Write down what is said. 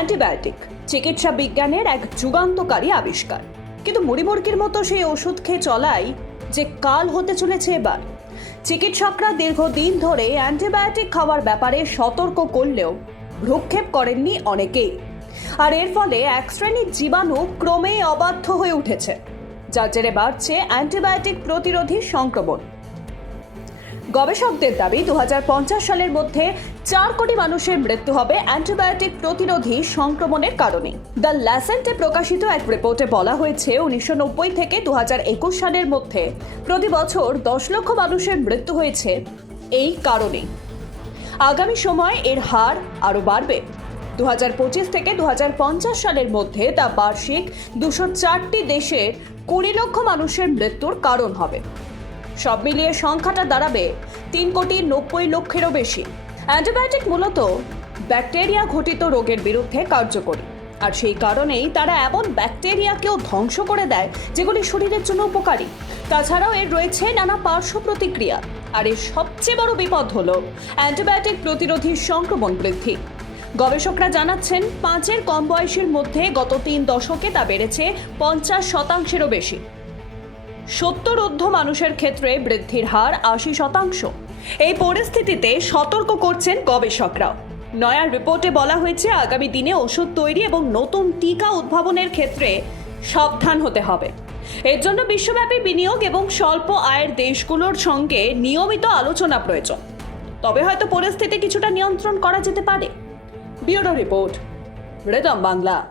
Antibiotic, চিকিৎসা বিজ্ঞানের এক যুগান্তকারী আবিষ্কার। কিন্তু মুড়িমুড়কির মতো সেই ওষুধ খেয়ে চলাই যে কাল হতে চলেছে এবার। চিকিৎসকরা দীর্ঘদিন ধরে অ্যান্টিবায়োটিক খাওয়ার ব্যাপারে সতর্ক করলেও ভ্রুক্ষেপ করেননি অনেকেই। আর এর ফলে এক শ্রেণির জীবাণু ক্রমেই অবাধ্য হয়ে উঠেছে, যার জেরে বাড়ছে অ্যান্টিবায়োটিক প্রতিরোধী সংক্রমণ। গবেষকদের দাবি দু হাজার পঞ্চাশ সালের মধ্যে চার কোটি মানুষের মৃত্যু হবে অ্যান্টিবায়োটিক প্রতিরোধী সংক্রমণের কারণে। দ্য ল্যাসেন্টে প্রকাশিত এক রিপোর্টে বলা হয়েছে, উনিশশো নব্বই থেকে দু হাজার একুশ সালের মধ্যে প্রতি বছর দশ লক্ষ মানুষের মৃত্যু হয়েছে এই কারণে। আগামী সময় এর হার আরও বাড়বে। দু হাজার পঁচিশ থেকে দু হাজার পঞ্চাশ সালের মধ্যে তা বার্ষিক দুশো চারটি দেশের কুড়ি লক্ষ মানুষের মৃত্যুর কারণ হবে। সব মিলিয়ে সংখ্যাটা দাঁড়াবে তিন কোটি নব্বই লক্ষেরও বেশি। অ্যান্টিবায়োটিক মূলত ব্যাকটেরিয়া ঘটিত রোগের বিরুদ্ধে কার্যকরী। আর সেই কারণেই তারা এমন ব্যাকটেরিয়াকেও ধ্বংস করে দেয়, যেগুলি শরীরের জন্য উপকারী। তাছাড়াও এর রয়েছে নানা পার্শ্ব প্রতিক্রিয়া। আর এর সবচেয়ে বড় বিপদ হলো অ্যান্টিবায়োটিক প্রতিরোধী সংক্রমণ বৃদ্ধি। গবেষকরা জানাচ্ছেন, পাঁচের কম বয়সের মধ্যে গত তিন দশকে তা বেড়েছে পঞ্চাশ শতাংশেরও বেশি। সত্তর ঊর্ধ্ব মানুষের ক্ষেত্রে বৃদ্ধির হার আশি শতাংশ। এই পরিস্থিতিতে সতর্ক করছেন গবেষকরাও নয়া রিপোর্টে বলা হয়েছে, আগামী দিনে ওষুধ তৈরি এবং নতুন টিকা উদ্ভাবনের ক্ষেত্রে সাবধান হতে হবে। এর জন্য বিশ্বব্যাপী বিনিয়োগ এবং স্বল্প আয়ের দেশগুলোর সঙ্গে নিয়মিত আলোচনা প্রয়োজন। তবে হয়তো পরিস্থিতি কিছুটা নিয়ন্ত্রণ করা যেতে পারে। ব্যুরো রিপোর্ট, রেদম বাংলা।